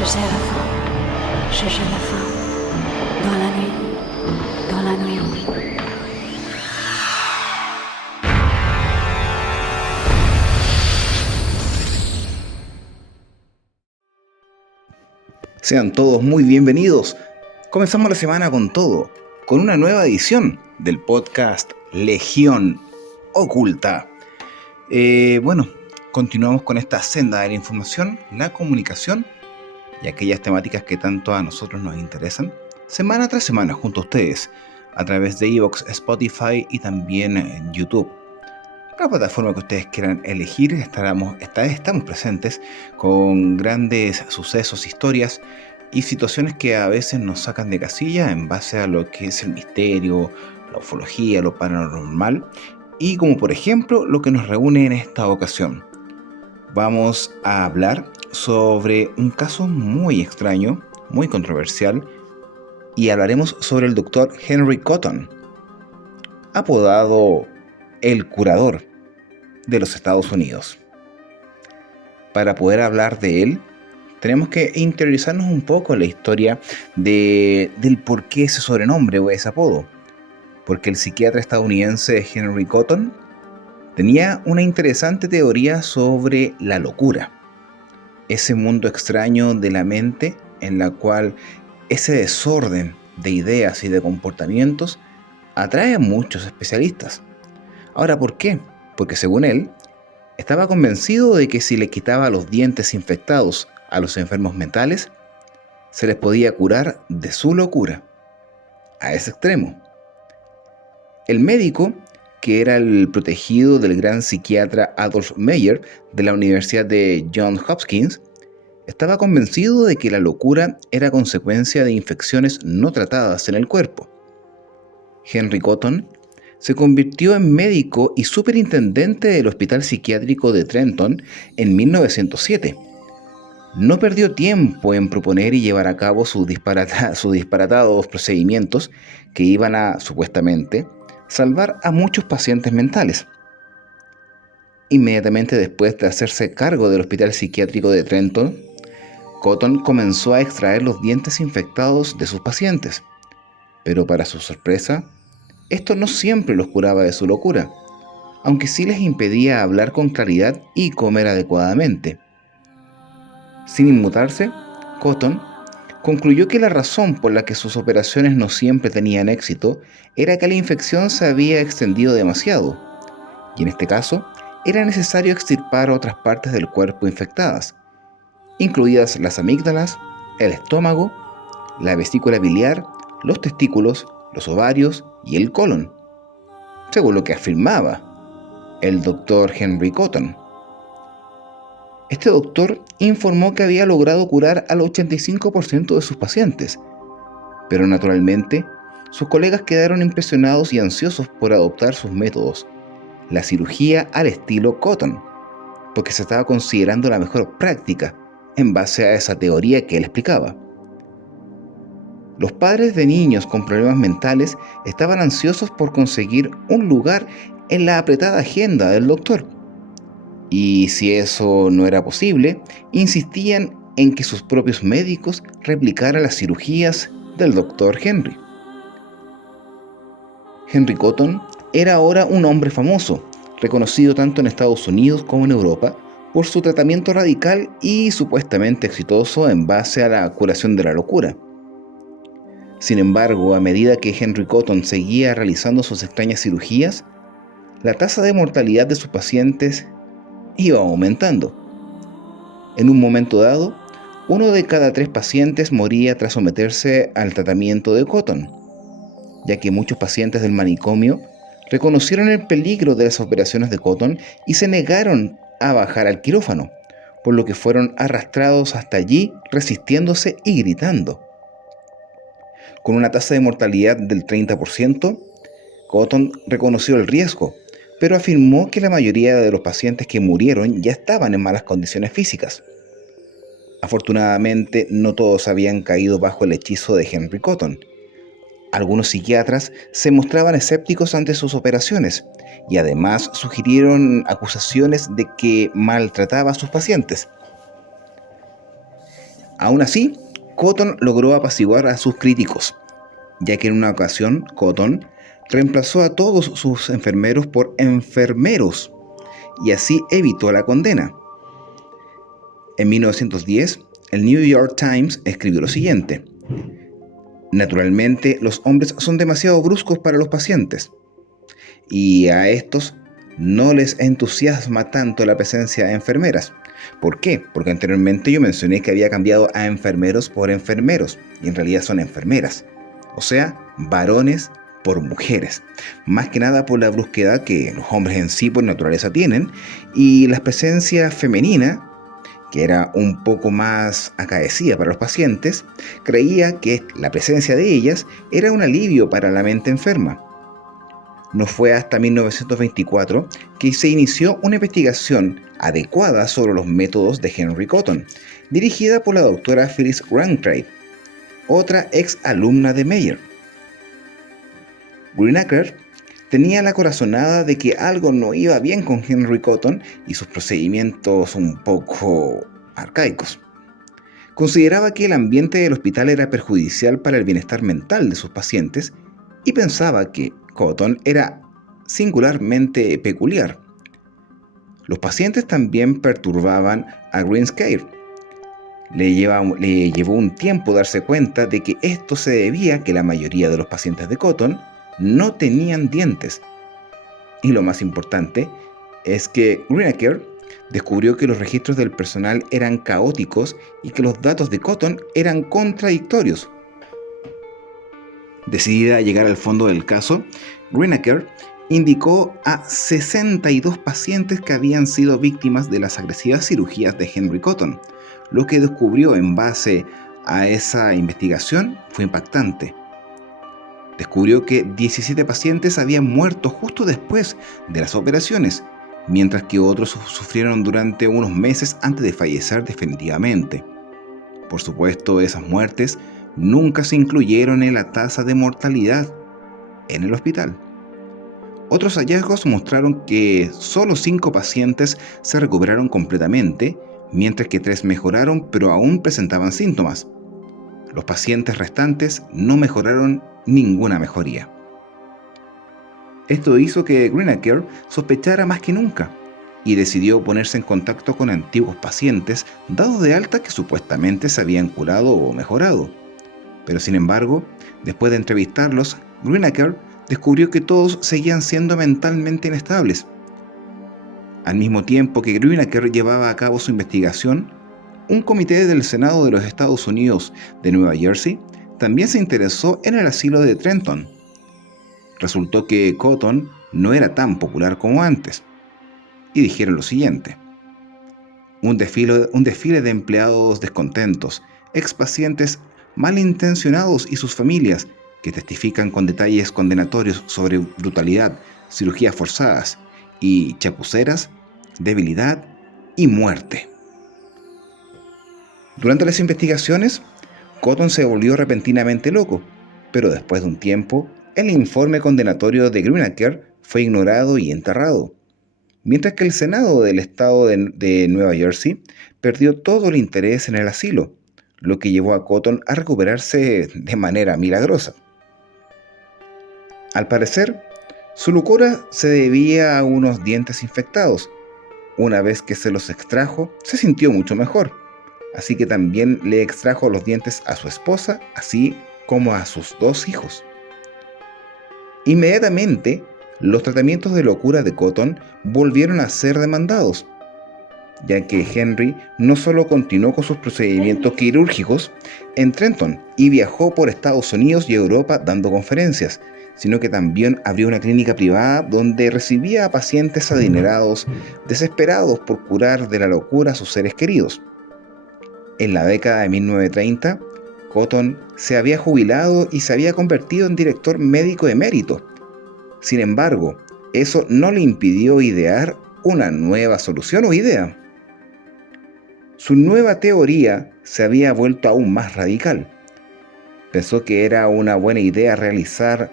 Je sais la fin, chercher la fin, dans la nuit, oui. Sean todos muy bienvenidos. Comenzamos la semana con todo, con una nueva edición del podcast Legión Oculta. Continuamos con esta senda de la información, la comunicación y aquellas temáticas que tanto a nosotros nos interesan, semana tras semana junto a ustedes, a través de iVoox, Spotify y también en YouTube. La plataforma que ustedes quieran elegir, estamos presentes con grandes sucesos, historias y situaciones que a veces nos sacan de casilla en base a lo que es el misterio, la ufología, lo paranormal y como por ejemplo lo que nos reúne en esta ocasión. Vamos a hablar sobre un caso muy extraño, muy controversial y hablaremos sobre el Dr. Henry Cotton, apodado el curador de los Estados Unidos. Para poder hablar de él, tenemos que interiorizarnos un poco en la historia del por qué ese sobrenombre o ese apodo. Porque el psiquiatra estadounidense Henry Cotton tenía una interesante teoría sobre la locura. Ese mundo extraño de la mente en la cual ese desorden de ideas y de comportamientos atrae a muchos especialistas. Ahora, ¿por qué? Porque según él, estaba convencido de que si le quitaba los dientes infectados a los enfermos mentales, se les podía curar de su locura. A ese extremo. El médico, que era el protegido del gran psiquiatra Adolf Meyer de la Universidad de Johns Hopkins, estaba convencido de que la locura era consecuencia de infecciones no tratadas en el cuerpo. Henry Cotton se convirtió en médico y superintendente del Hospital Psiquiátrico de Trenton en 1907. No perdió tiempo en proponer y llevar a cabo sus disparatados procedimientos que iban a, supuestamente, salvar a muchos pacientes mentales. Inmediatamente después de hacerse cargo del Hospital Psiquiátrico de Trenton, Cotton comenzó a extraer los dientes infectados de sus pacientes. Pero para su sorpresa, esto no siempre los curaba de su locura, aunque sí les impedía hablar con claridad y comer adecuadamente. Sin inmutarse, Cotton concluyó que la razón por la que sus operaciones no siempre tenían éxito era que la infección se había extendido demasiado, y en este caso era necesario extirpar otras partes del cuerpo infectadas, incluidas las amígdalas, el estómago, la vesícula biliar, los testículos, los ovarios y el colon, según lo que afirmaba el Dr. Henry Cotton. Este doctor informó que había logrado curar al 85% de sus pacientes, pero naturalmente sus colegas quedaron impresionados y ansiosos por adoptar sus métodos, la cirugía al estilo Cotton, porque se estaba considerando la mejor práctica en base a esa teoría que él explicaba. Los padres de niños con problemas mentales estaban ansiosos por conseguir un lugar en la apretada agenda del doctor. Y si eso no era posible, insistían en que sus propios médicos replicaran las cirugías del Dr. Henry. Henry Cotton era ahora un hombre famoso, reconocido tanto en Estados Unidos como en Europa, por su tratamiento radical y supuestamente exitoso en base a la curación de la locura. Sin embargo, a medida que Henry Cotton seguía realizando sus extrañas cirugías, la tasa de mortalidad de sus pacientes iba aumentando. En un momento dado, 1 de cada 3 pacientes moría tras someterse al tratamiento de Cotton. ya que muchos pacientes del manicomio reconocieron el peligro de las operaciones de Cotton y se negaron a bajar al quirófano, por lo que fueron arrastrados hasta allí resistiéndose y gritando. Con una tasa de mortalidad del 30%, Cotton reconoció el riesgo, pero afirmó que la mayoría de los pacientes que murieron ya estaban en malas condiciones físicas. Afortunadamente, no todos habían caído bajo el hechizo de Henry Cotton. Algunos psiquiatras se mostraban escépticos ante sus operaciones y además sugirieron acusaciones de que maltrataba a sus pacientes. Aún así, Cotton logró apaciguar a sus críticos, ya que en una ocasión Cotton reemplazó a todos sus enfermeros por enfermeros y así evitó la condena. En 1910, el New York Times escribió lo siguiente: naturalmente, los hombres son demasiado bruscos para los pacientes, y a estos no les entusiasma tanto la presencia de enfermeras. ¿Por qué? Porque anteriormente yo mencioné que había cambiado a enfermeros por enfermeros, y en realidad son enfermeras. O sea, varones por mujeres. Más que nada por la brusquedad que los hombres en sí por naturaleza tienen, y la presencia femenina, que era un poco más acaecida para los pacientes, creía que la presencia de ellas era un alivio para la mente enferma. No fue hasta 1924 que se inició una investigación adecuada sobre los métodos de Henry Cotton, dirigida por la doctora Phyllis Greenacre, otra ex alumna de Meyer. Greenacre tenía la corazonada de que algo no iba bien con Henry Cotton y sus procedimientos un poco arcaicos. Consideraba que el ambiente del hospital era perjudicial para el bienestar mental de sus pacientes y pensaba que Cotton era singularmente peculiar. Los pacientes también perturbaban a Greenacre. Le llevó un tiempo darse cuenta de que esto se debía a que la mayoría de los pacientes de Cotton no tenían dientes. Y lo más importante es que Greenacre descubrió que los registros del personal eran caóticos y que los datos de Cotton eran contradictorios. Decidida a llegar al fondo del caso, Greenacre indicó a 62 pacientes que habían sido víctimas de las agresivas cirugías de Henry Cotton. Lo que descubrió en base a esa investigación fue impactante. Descubrió que 17 pacientes habían muerto justo después de las operaciones, mientras que otros sufrieron durante unos meses antes de fallecer definitivamente. Por supuesto, esas muertes nunca se incluyeron en la tasa de mortalidad en el hospital. Otros hallazgos mostraron que solo 5 pacientes se recuperaron completamente, mientras que 3 mejoraron pero aún presentaban síntomas. Los pacientes restantes no mejoraron ninguna mejoría. Esto hizo que Greenacre sospechara más que nunca y decidió ponerse en contacto con antiguos pacientes dados de alta que supuestamente se habían curado o mejorado. Pero sin embargo, después de entrevistarlos, Greenacre descubrió que todos seguían siendo mentalmente inestables. Al mismo tiempo que Greenacre llevaba a cabo su investigación, un comité del Senado de los Estados Unidos de Nueva Jersey también se interesó en el asilo de Trenton. Resultó que Cotton no era tan popular como antes, y dijeron lo siguiente: un desfile de empleados descontentos, expacientes malintencionados y sus familias, que testifican con detalles condenatorios sobre brutalidad, cirugías forzadas y chapuceras, debilidad y muerte. Durante las investigaciones, Cotton se volvió repentinamente loco, pero después de un tiempo, el informe condenatorio de Greenacre fue ignorado y enterrado, mientras que el Senado del estado de Nueva Jersey perdió todo el interés en el asilo, lo que llevó a Cotton a recuperarse de manera milagrosa. Al parecer, su locura se debía a unos dientes infectados. Una vez que se los extrajo, se sintió mucho mejor, así que también le extrajo los dientes a su esposa, así como a sus 2 hijos. Inmediatamente, los tratamientos de locura de Cotton volvieron a ser demandados. ya que Henry no solo continuó con sus procedimientos quirúrgicos en Trenton y viajó por Estados Unidos y Europa dando conferencias, sino que también abrió una clínica privada donde recibía a pacientes adinerados, desesperados por curar de la locura a sus seres queridos. En la década de 1930, Cotton se había jubilado y se había convertido en director médico emérito. Sin embargo, eso no le impidió idear una nueva solución o idea. Su nueva teoría se había vuelto aún más radical. Pensó que era una buena idea realizar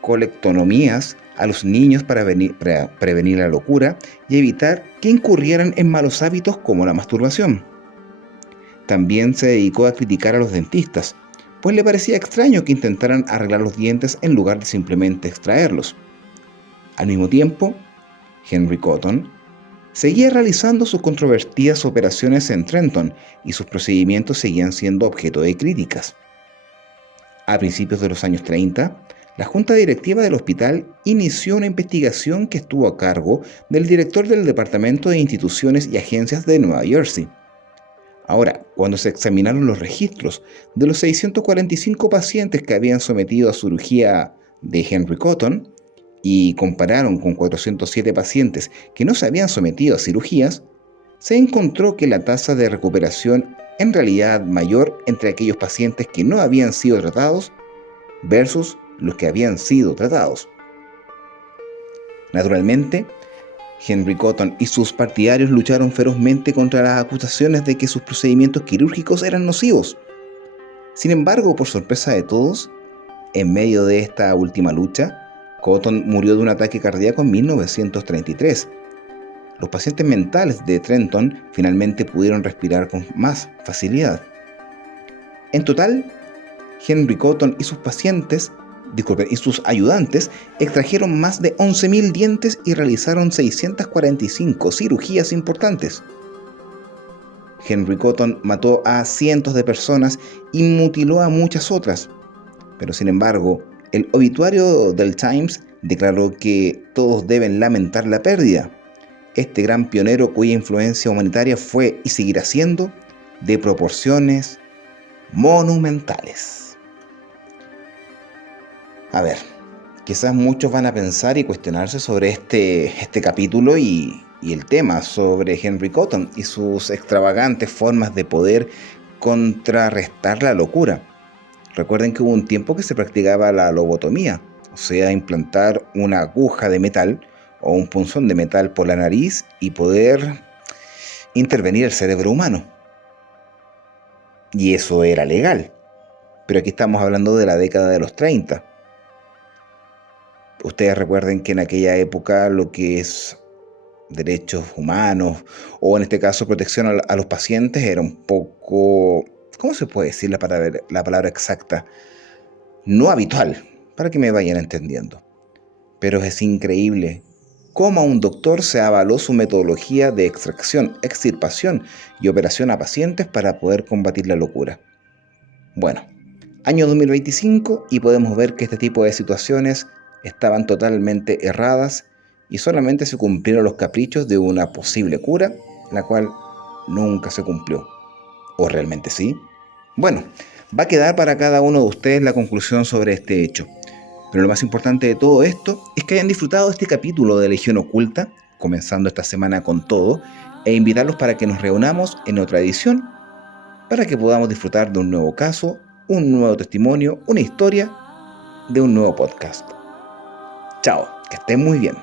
colectonomías a los niños para prevenir la locura y evitar que incurrieran en malos hábitos como la masturbación. También se dedicó a criticar a los dentistas, pues le parecía extraño que intentaran arreglar los dientes en lugar de simplemente extraerlos. Al mismo tiempo, Henry Cotton seguía realizando sus controvertidas operaciones en Trenton y sus procedimientos seguían siendo objeto de críticas. A principios de los años 30, la junta directiva del hospital inició una investigación que estuvo a cargo del director del Departamento de Instituciones y Agencias de Nueva Jersey. Ahora, cuando se examinaron los registros de los 645 pacientes que habían sometido a cirugía de Henry Cotton y compararon con 407 pacientes que no se habían sometido a cirugías, se encontró que la tasa de recuperación en realidad mayor entre aquellos pacientes que no habían sido tratados versus los que habían sido tratados. Naturalmente, Henry Cotton y sus partidarios lucharon ferozmente contra las acusaciones de que sus procedimientos quirúrgicos eran nocivos. Sin embargo, por sorpresa de todos, en medio de esta última lucha, Cotton murió de un ataque cardíaco en 1933. Los pacientes mentales de Trenton finalmente pudieron respirar con más facilidad. En total, Henry Cotton y sus ayudantes extrajeron más de 11.000 dientes y realizaron 645 cirugías importantes. Henry Cotton mató a cientos de personas y mutiló a muchas otras, pero sin embargo, el obituario del Times declaró que todos deben lamentar la pérdida. Este gran pionero cuya influencia humanitaria fue y seguirá siendo de proporciones monumentales. A ver, quizás muchos van a pensar y cuestionarse sobre este capítulo y el tema sobre Henry Cotton y sus extravagantes formas de poder contrarrestar la locura. Recuerden que hubo un tiempo que se practicaba la lobotomía, o sea, implantar una aguja de metal o un punzón de metal por la nariz y poder intervenir el cerebro humano. Y eso era legal. Pero aquí estamos hablando de la década de los 30. Ustedes recuerden que en aquella época lo que es derechos humanos, o en este caso protección a los pacientes, era un poco, ¿cómo se puede decir la palabra exacta? No habitual, para que me vayan entendiendo. Pero es increíble cómo un doctor se avaló su metodología de extracción, extirpación y operación a pacientes para poder combatir la locura. Bueno, año 2025 y podemos ver que este tipo de situaciones estaban totalmente erradas y solamente se cumplieron los caprichos de una posible cura, la cual nunca se cumplió. ¿O realmente sí? Bueno, va a quedar para cada uno de ustedes la conclusión sobre este hecho. Pero lo más importante de todo esto es que hayan disfrutado de este capítulo de Legión Oculta, comenzando esta semana con todo, e invitarlos para que nos reunamos en otra edición, para que podamos disfrutar de un nuevo caso, un nuevo testimonio, una historia de un nuevo podcast. Chao, que estén muy bien.